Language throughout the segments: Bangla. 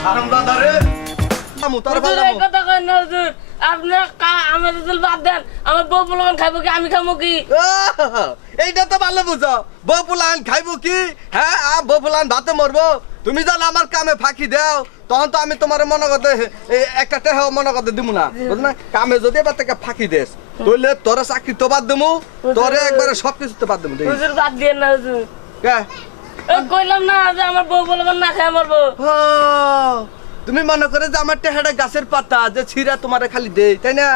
সারম দাদা রে আমু তোর হুজুর, এই কথা কই না হুজুর। আপনি আমার হুজুর বাদ দেন। আমার বউ পোলাপান খাইবো কি আমি খাব কি? এইটা তো ভালো বুঝো। বউ পুলান খাইবো কি? হ্যাঁ আ বউ পুলান ভাতে মরবো। তুমি যখন আমার কামে ফাঁকি দাও তখন তো আমি তোমার মনে করতে একটা টেহ মনে করতে দিব না বুঝলি? কামে যদি এবার থেকে ফাঁকি দেস তাহলে তোরা চাকরি তো বাদ দেবো তোরে একবারে সব কিছু তো বাদ দেবো বাদ দিয়ে না কে? কইলাম না যে আমার বউ পোলাপান না মরবো তুমি মনে করে যে আমার টেহাটা গাছের পাতা যে ছিঁড়া তোমারে খালি দেই তাই না?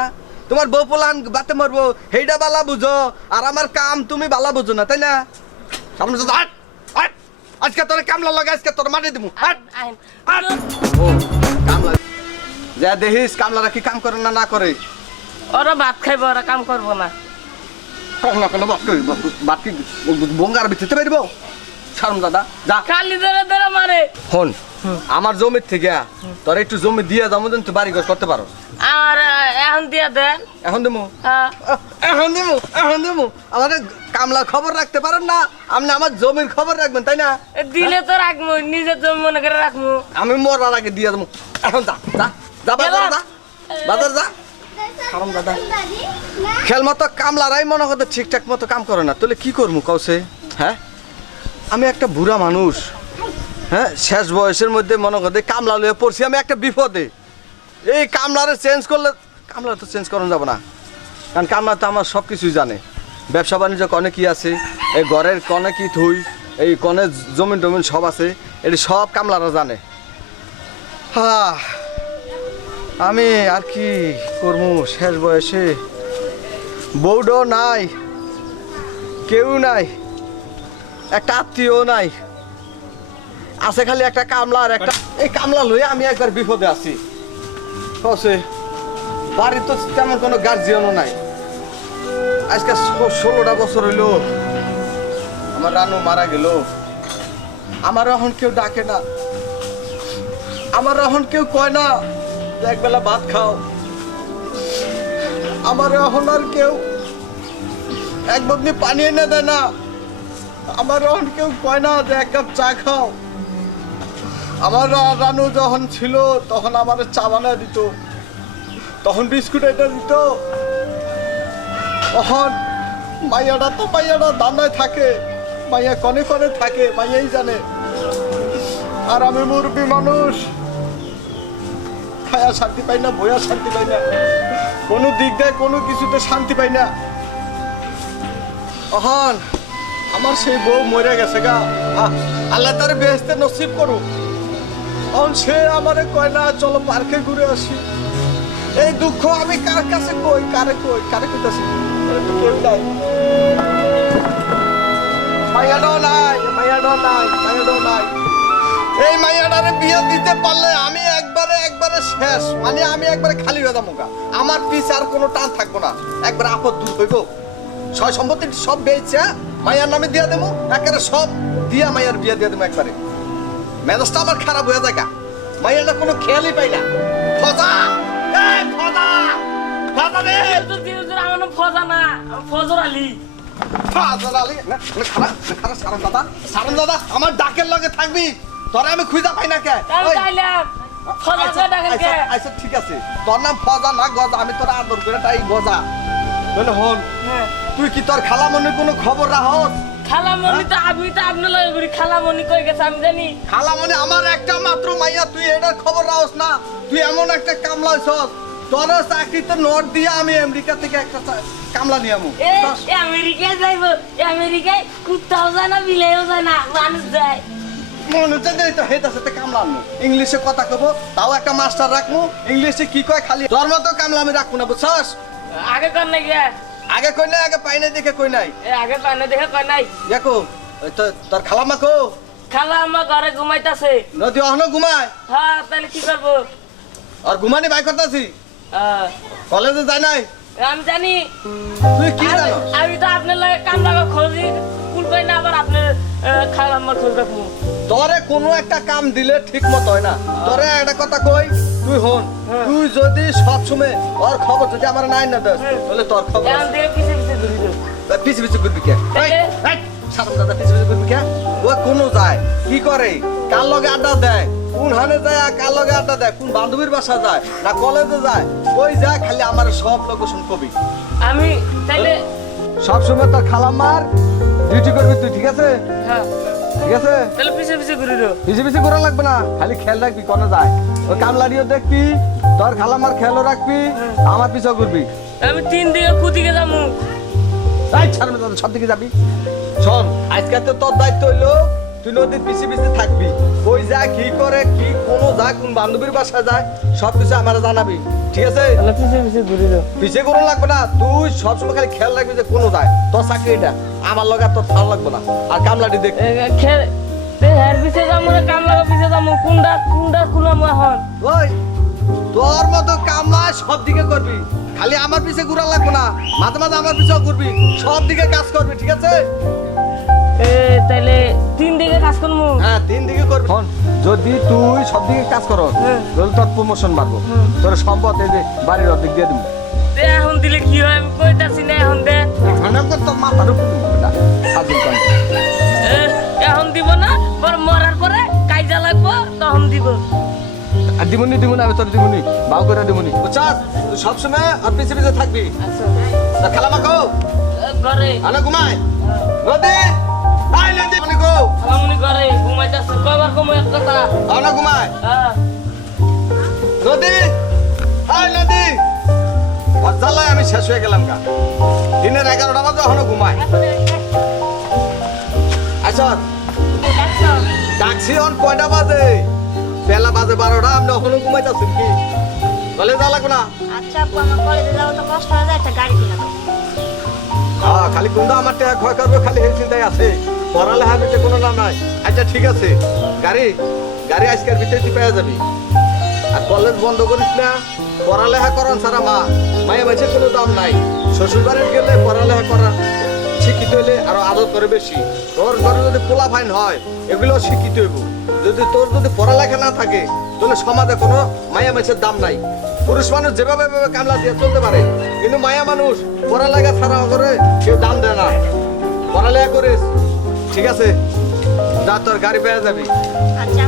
তোমার বউ পোলান বাতে মারবো সেইটা বালা বুঝো আর আমার কাম তুমি বালা বুঝো না তাই না? সামনে তো হাট, হাট। আজকে তোর কামলা লাগা আজকে তোর মাটি দিব হাট, হাট। ও কামলা। যা দেখিস কামলারা কি কাম করে না না করে? ওরা ভাত খাইবো ওরা কাম করব না। কামলা কেন বাদ করি বাদ কি বঙ্গার ভিতরে পারব সারম দাদা। যা। খালি ধরে ধরে মারে। হন আমার জমির থেকে তোর একটু জমি দিয়ে যাব তুই বাড়ি ঘর করতে পারো। আর এখন দিয়া দেন। এখন দেবো হ্যাঁ। এখন দেবো এখন দেবো আমাদের কামলার খবর রাখতে পারেন না? আপনি আমার জমির খবর রাখবেন তাই না? দিলে তো রাখব নিজের জমি মনে করে রাখব আমি মরার আগে দিয়ে দেবো। এখন যা যা যা বাজার যা বাজার যা। হারাম দাদা। খেল মতো কামলারাই মনে করতে ঠিকঠাক মতো কাম করে না। তাহলে কি করব কৌশে হ্যাঁ? আমি একটা বুড়া মানুষ। হ্যাঁ শেষ বয়সের মধ্যে মনে করতে কামলা লয়ে পড়ছি, আমি একটা বিপদে। এই কামলারে চেঞ্জ করলে কামলা তো চেঞ্জ করানো যাবে না। কারণ কামলা তো আমার সব কিছুই জানে। ব্যবসা বাণিজ্য কনে কি আছে, এই ঘরের কনে কি থুই এই কনে জমিন টমিন সব আছে, এটি সব কামলারা জানে। হ্যাঁ আমি আর কি করব শেষ বয়সে বৌডো নাই, কেউ নাই। একটা আত্মীয় নাই। আছে খালি একটা কামলা আর একটা এই কামলা লয়ে আমি একবার বিপদে আছি। কসে বাড়ির তো তেমন কোনো গার্জিয়ানও নাই। আজকে ষোলোটা বছর হইল, আমার রানু মারা গেল। আমার এখন কেউ ডাকে না। আমার এখন কেউ কয় না একবেলা ভাত খাও। আমার এখন আর কেউ এক বদনি পানি এনে দেয় না। আমার এখন কেউ কয় না যে এক কাপ চা খাও। আমার রানু যখন ছিল, তখন আমার চা বানা দিত। তখন বিস্কুট এটা দিত। তখন মাইয়াটা তো মাইয়াটা দান্দায় থাকে। মাইয়া কনে কনে থাকে, মাইয়াই জানে। আর আমি মুরব্বী মানুষ। খায়া শান্তি পাই না, বইয়া শান্তি পাই না। কোনো দিক দিয়ে কোনো কিছুতে শান্তি পাই না। অহন আমার সেই বউ মরে গেছে গা। আল্লাহ তার বেহেস্তে নসিব করুক। অন সে আমারে কয়, না, চলো পার্কে ঘুরে আসি। এই দুঃখ আমি কার কাছে কই, কারে কই, কারে কইতাছি? কেউ নাই। নাই এই দিতে পারলে আমি একবারে একবারে শেষ। মানে আমি একবারে খালি। আমার পিছে আর কোনো টান থাকব না। একবার আপদ দূর হইব। ছয় সম্পত্তি সব বেচছে মাইয়ার নামে দিয়ে দেবো একেবারে সব দিয়া মাইয়ার বিয়ে দিয়ে দেবো একবারে। মেজাজটা আমার খারাপ হয়ে যায় গা। মাইয়াটা কোনো খেয়ালই পাই না। ফজা! এই ফজা! ফজা রে! হুজুর আমার নাম ফজা না আমি ফজর আলী। ফজর আলী? না না, খারাপ খারাপ সারম দাদা। সারম দাদা আমার ডাকের লগে থাকবি। তোরা আমি খুঁজা পাই না কে? আচ্ছা, আচ্ছা, আচ্ছা, ঠিক আছে। তোর নাম ফজা না গজা আমি তোর আদর করে তাই গজা। বলে হন হ্যাঁ। তুই কি তোর খালামনির কোনো খবর রাহস খালামণি তো আমি তো আপনার লগে ঘুরি। খালামণি কই গেছে আমি জানি। খালামনি আমার একটা মাত্র মাইয়া তুই এটার খবর রাহস না। তুই এমন একটা কামলা হইছস তোর চাকরিতে নোট দিয়ে আমি আমেরিকা থেকে একটা কামলা নিয়ে আমু। আমেরিকায় যাইব। আমেরিকায় কুত্তাও যায় না বিলেও যায় না মানুষ যায়। মনে হচ্ছে তো হেতা সাথে কামলা আনব ইংলিশে কথা কব তাও একটা মাস্টার রাখব ইংলিশে কি কয় খালি? ধর্ম তো কামলা আমি রাখব না বুঝছস? আগে কর নাই আগে কই নাই আগে পাই নাই দেখে কই নাই? এ আগে পানে দেখে কয় নাই। দেখো ওই তো তোর খালামা কো? খালা আমার ঘরে ঘুমাইতাছে। নদী অহনো ঘুমায়? হ্যাঁ তাহলে কি করব? আর ঘুমানি বাই করতেছি? হ্যাঁ, কলেজে যায় নাই? আমি জানি। তুই কি আমি- জানো আমি তো আপনার লাগে কাম লাগা খোঁজি কুল পাই না আবার আপনার খালা আমার খোঁজ রাখব। তোরে কোনো একটা কাম দিলে ঠিক মতো হয় না। তোরে একটা কথা কই তুই হন। হ্যাঁ। তুই যদি সব সময় ওর খবর যদি আমার নাই না দেস হ্যাঁ। তাহলে তোর খবর পিছে পিছে করবি কে? সারম দাদা পিছে পিছে করবি কে? ও কোনো যায় কি করে? কার লগে আড্ডা দেয়? কোন হানে যায় কার লগে আড্ডা দেয়? কোন বান্ধবীর বাসা যায় না কলেজে যায়? ওই যায় খালি আমার সব লোকেশন কবি। আমি তাইলে সব সময় তোর খালাম্মার ডিউটি করবি তুই ঠিক আছে? হ্যাঁ। ঠিক আছে? তাহলে পিছে পিছে ঘুরে পিছে পিছে করা লাগবে না খালি খেয়াল রাখবি কোনে যায়। ওই কামলারিও দেখবি তোর খালামার খেয়ালও রাখবি আমার পিছু ঘুরবি। আমি তিন দিকে কুদিকে যাব। তাই ছাড়বে তোর সব দিকে যাবি। শোন আজকে তো তোর দায়িত্ব হইল তুই নদীর পিছে পিছে থাকবি। ওই যা কি করে কি কোন যা কোন বান্ধবীর বাসা যায় সব কিছু আমার জানাবি। ঠিক আছে? তাহলে পিছে পিছে ঘুরি পিছিয়ে কোনো লাগবে না তুই সবসময় খালি খেয়াল রাখবি যে কোনো যায়। তোর চাকরি এটা আমার লগে আর তোর ভালো লাগবে না। আর কামলাটি দেখ। হের পিছে যাব না কামলা পিছে যাব কুন্ডা কুন্ডা খুলাম এখন। ওই তোর মতো কামলা সব দিকে করবি। খালি আমার পিছে ঘুরা লাগবে না মাঝে মাঝে আমার পিছেও করবি সব দিকে কাজ করবি ঠিক আছে? এ তাইলে তিন শোন, যদি তুই সব দিকে কাজ করো হ্যাঁ। তাহলে তোর প্রমোশন বাড়বো। তোর সম্পদ এই যে বাড়ির অর্ধেক দিয়ে দিবি। এখন দিলে কি হয়? আমি কইতাছি না এখন দে। এখন তো তোর মাথার উপর এখন দিব না পর মরার পরে কাইজা লাগবো তখন দিব। আর দিবনি দিবনি আমি তোর দিবনি বাউ করে দিবনি বুঝছাস? সবসময় আর পিছে পিছে থাকবি। আচ্ছা। খেলা মাখো ঘরে। আলো ঘুমাই নদী আই নদী মানে গো খালামুনি ঘরে ঘুমাইতেছে। কয়বার কমো কথা? ঘুমাই হ্যাঁ। নদী নদী। আমি শেষ হয়ে গেলাম গা। দিনের এগারোটা বাজে এখনও ঘুমাই আচ্ছা ডাকছি অন কয়টা বাজে? বেলা বাজে বারোটা আমি এখনও ঘুমাইতেছি কি? কলেজ যাওয়া লাগবে না? আচ্ছা আপু আমার কলেজে যাওয়া তো কষ্ট হয়ে যায় একটা গাড়ি কিনা হ্যাঁ খালি কোনটা আমার টাকা ক্ষয় করবে খালি এই চিন্তাই আছে। পড়ালেখার ভিতরে কোনো নাম নাই। আচ্ছা ঠিক আছে। গাড়ি গাড়ি আজকের ভিতরে তুই পেয়ে যাবি। আর কলেজ বন্ধ করিস না, পড়ালেখা করান সারা মা। মায়ের মাঝে কোনো দাম নাই। শ্বশুর বাড়ির গেলে পড়ালেখা করা শিক্ষিত হইলে আরও আদর করে বেশি। তোর ঘরে যদি পোলা ফাইন হয়, এগুলো শিক্ষিত হইব। যদি তোর যদি পড়ালেখা না থাকে, তাহলে সমাজে কোনো মায়া মাছের দাম নাই। পুরুষ মানুষ যেভাবে যেভাবে কামলা দিয়ে চলতে পারে, কিন্তু মায়া মানুষ পড়ালেখা ছাড়া করে কেউ দাম দেয় না। পড়ালেখা করিস ঠিক আছে? যা তোর গাড়ি পেয়ে যাবি। আচ্ছা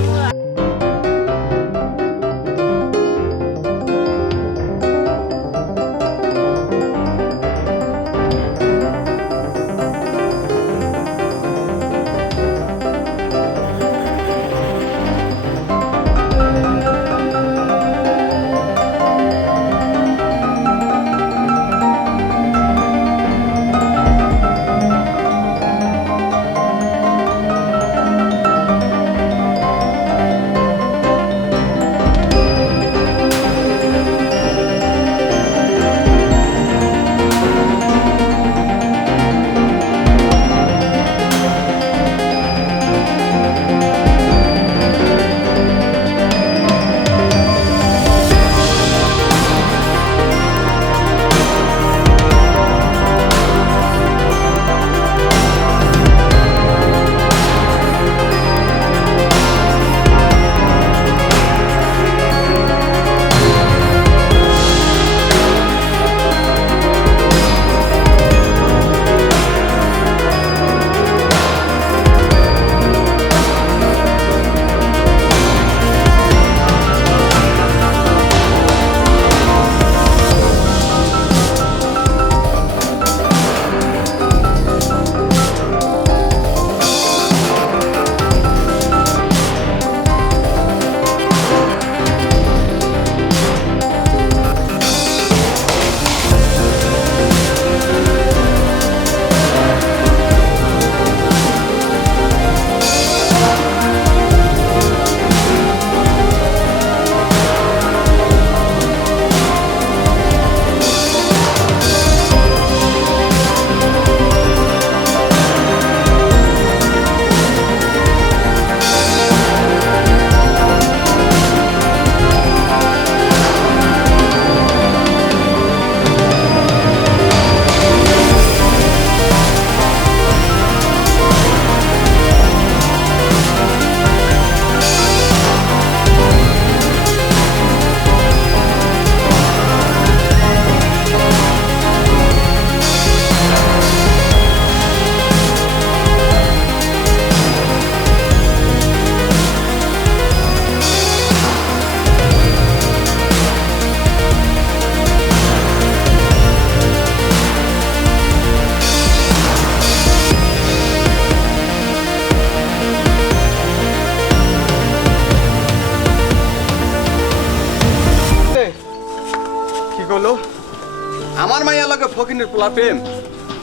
আমার মাইয়া লাগে ফকিনের পোলা প্রেম।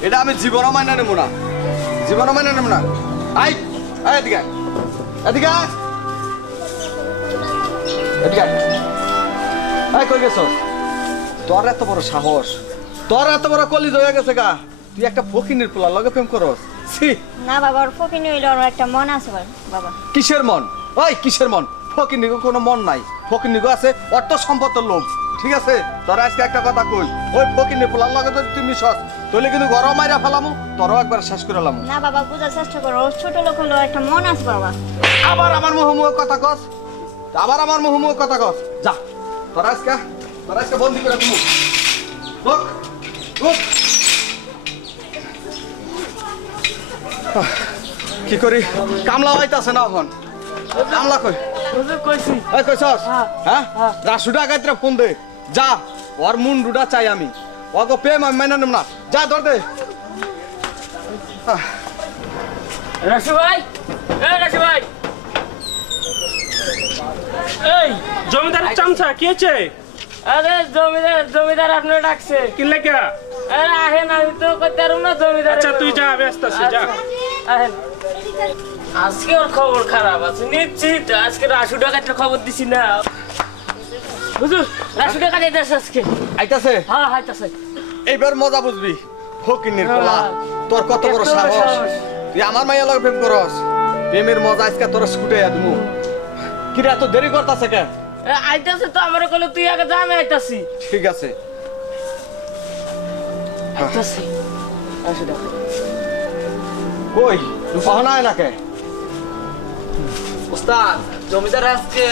এটা আমি জীবনও মাইনা নেব না। জীবনও মাইনা নেব না। আই আই এদিকে এদিকে এদিকে। আয়। কই গেছ? তোর এত বড় সাহস। তোর এত বড় কলি হয়ে গেছে গা। তুই একটা ফকিনের পোলা লগে প্রেম করস। না বাবা ওর ফকিনি হইলে ওর একটা মন আছে বাবা। কিসের মন? ওই কিসের মন? ফকিনিগো কোনো মন নাই। ফকিনিগো আছে অর্থ সম্পদের লোভ। ঠিক আছে? তোর আজকে একটা কথা কই। ওই ফকিনি পোলার লগে যদি তুই মিশস তাহলে কিন্তু গরম মাইরা ফেলামু তোরও একবার শেষ করে লামু। না বাবা বুঝার চেষ্টা করো ছোট লোক হলেও একটা মন আছে বাবা। আবার আমার মুহুমুহ কথা কস? আবার আমার মুহুমুহ কথা কস? যা তোর আজকে তোর আজকে বন্দি করে তুমি লোক লোক কি করি? কামলা হইতাছে না এখন? কামলা কই? কইছি। এই কইছস? হ্যাঁ। হ্যাঁ। রাসুডা গাইত্রা ফোন দে। যা ওর মুন্ডুটা চাই আমি। ওকে প্রেম আমি মাইনা নেব না। যা ধর দে। রাশু ভাই এই রাশু ভাই। এই জমিদারের চামচা কি হয়েছে? আরে জমিদার জমিদার আপনার ডাকছে। কি? লেগে আরে আহেন আমি তো করতে পারব না জমিদার আচ্ছা তুই যা ব্যস্ত আছিস যা। আহেন। আজকে ওর খবর খারাপ আছে নিশ্চিত। আজকে রাশু ডাকাতের খবর দিছি না। হুজুর আজকে। আইতাছে? হ্যাঁ হাইতাছে এইবার মজা বুঝবি। ফকিন্নির পোলা হ্যাঁ। তোর কত বড় সাহস। তুই আমার মাইয়া লগে প্রেম করস। প্রেমের মজা আজকে তোর স্কুটে আদমু কিরে এত দেরি করতাছে কে এ, আইতাছে তো আমার কলে তুই আগে যা আমি আইতাছি। ঠিক আছে। আইতাছি। রাশু ডাকাত কই? পাহনা নাকে ওস্তাদ জমিদার আজকে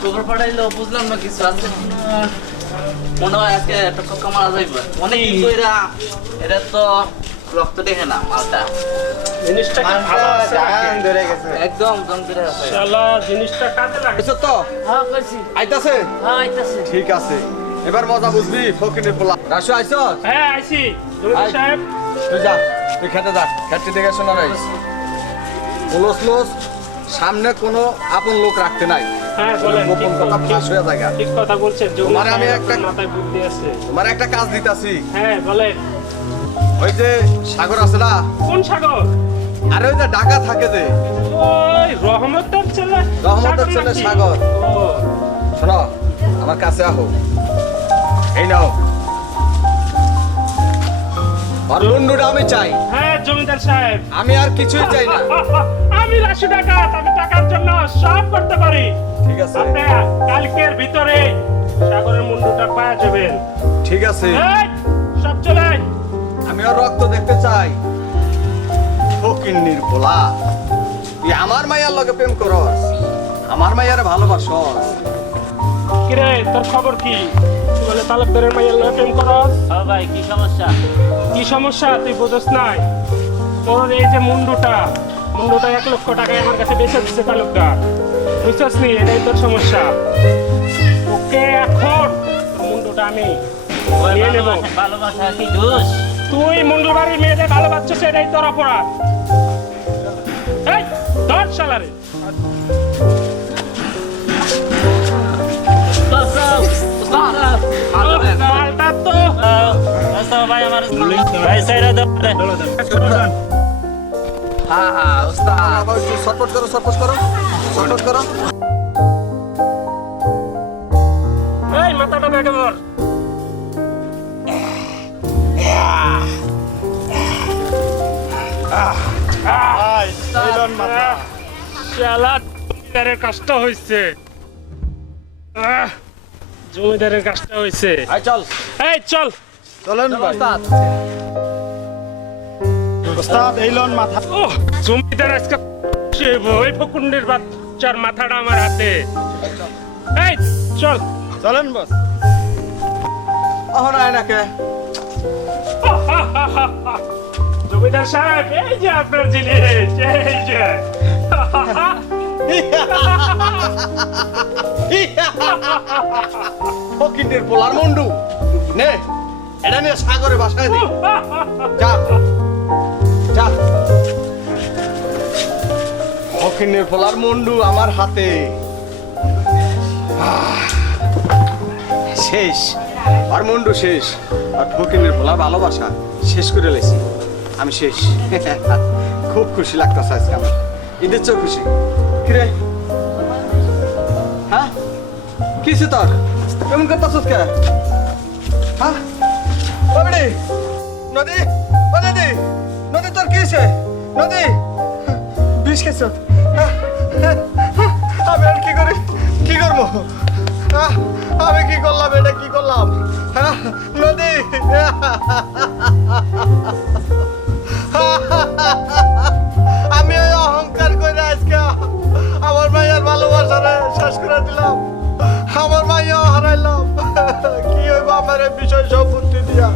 খবর পাঠাইলো বুঝলাম না কিছু আজকে মনে হয় আজকে একটা মারা যাইব। অনেক দিন কইরা এটা তো রক্ত দেখে না মালটা। জিনিসটা ভালো আছে? নাকি? একদম জমিদার আছে। শালা জিনিসটা কাজে লাগে। তো। হ্যাঁ কইছি। আইতাছে? হ্যাঁ আইতাছে। ঠিক আছে। এবার মজা বুঝবি ফকিনের পোলা। রাসু হ্যাঁ আইছি। জমিদার সাহেব। তুই যা তুই খেতে যা। খেতে দেখে শোনা রাইস লোস সামনে কোনো আপন লোক রাখতে নাই। হ্যাঁ গোপন কথা ফাঁস হয়ে যায় ঠিক কথা বলছেন তোমার আমি একটা- মাথায় বুদ্ধি আছে। তোমার একটা কাজ দিতাছি। হ্যাঁ বলেন। ওই যে সাগর আছে না? কোন সাগর? আর ওই যে ঢাকা থাকে যে। ওই রহমতের ছেলে রহমতের ছেলে সাগর। শোনো আমার কাছে আহো। এই নাও। আর মুন্ডুটা আমি চাই। হ্যাঁ জমিদার সাহেব। আমি আর কিছুই চাই না। আমি রাশি ডাকাত আমি টাকার জন্য সব করতে পারি। ঠিক আছে। আপনি কালকের ভিতরে সাগরের মুন্ডুটা পাওয়া যাবেন। ঠিক আছে। সব চলে আমি আর রক্ত দেখতে চাই। ফকিন্নির পোলা তুই আমার মাইয়ার লগে প্রেম করস আমার মাইয়ারে ভালোবাসস। কিরে তোর খবর কি? তুই বলে তালুকদারের মাইয়ার লগে প্রেম করস? ভাই কি সমস্যা? কি সমস্যা তুই বুঝস নাই। তোর এই যে মুন্ডুটা মুন্ডুটা এক লক্ষ টাকায় আমার কাছে বেচে দিচ্ছে তালুকদার। বুঝছস নি? এটাই তোর সমস্যা। ওকে এখন মুন্ডুটা আমি নিয়ে নেব। ভালোবাসা- ভালোবাসা কি দোষ? তুই মুন্ডুর বাড়ির মেয়েদের ভালোবাসছিস এটাই তোর অপরাধ। এই ধর শালারে। মালটা তো ভাই আমার ভাই সাইরা দাও হ্যাঁ হ্যাঁ ওস্তাদ আবার করো শালা জমিদারের হয়েছে জমিদারের কাজটা হয়েছে। আই চল। এই চল। চলেন ভাই। ওস্তাদ। এই লোন মাথা। ও জমিদার আজকে ওই ফকুন্ডের বাচ্চার মাথাটা আমার হাতে। এই চল। চলেন বস। অহন আয় নাকে জমিদার সাহেব এই যে আপনার জিনিস এই যে। ফকিন্নির পোলার মুন্ডু। নে, এটা নিয়ে সাগরে বাসায় দে। যা। যা। ফকিন্নির পোলার মুন্ডু আমার হাতে। শেষ। আর মুন্ডু শেষ। আর ফকিনের বলা ভালোবাসা শেষ করে লেছি। আমি শেষ। খুব খুশি লাগতেছে আজকে আমার। ঈদের চেয়েও খুশি। কিরে? হ্যাঁ? কিসে তোর? কেমন করতেছিস কে হ্যাঁ? বাবড়ি নদী ও নদী নদী তোর কি হয়েছে? নদী বিষ খেয়েছ আমি আর কি করি? কি করব? আহ, আমি কি করলাম? এটা কি করলাম? হ্যাঁ? নদী। আমি ভালোবাসারে শেষ করে দিলাম। আমার হারাইলাম। কি হইব আমার এই বিষয় সম্পত্তি দিয়া?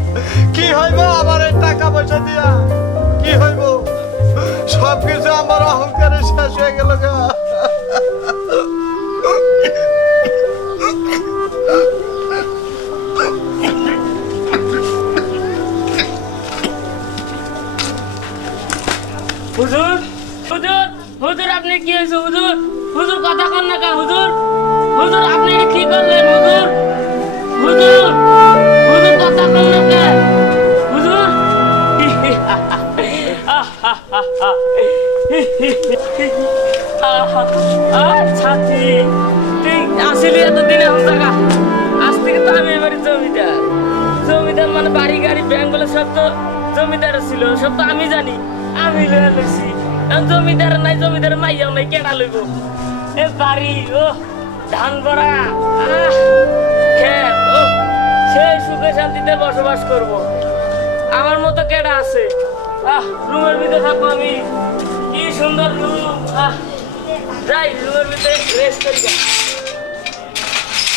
কি হইব আমার টাকা পয়সা দিয়া? কি হইব? সবকিছু আমার অহংকারে শেষ হয়ে গেল গা। সব তো জমিদার ছিল, সব তো আমি জানি। আমি লয়ে লইছি। জমিদার নাই, জমিদার মাইয়াও নাই কেনা লইব? এ বাড়ি, ও, ধান ভরা। খেত, ও, সেই সুখে শান্তিতে বসবাস করব। আমার মতো কেডা আছে? আহ, রুমের ভিতরে থাকব আমি। কি সুন্দর রুম। আহ, যাই, রুমের ভিতরে রেস্ট করি।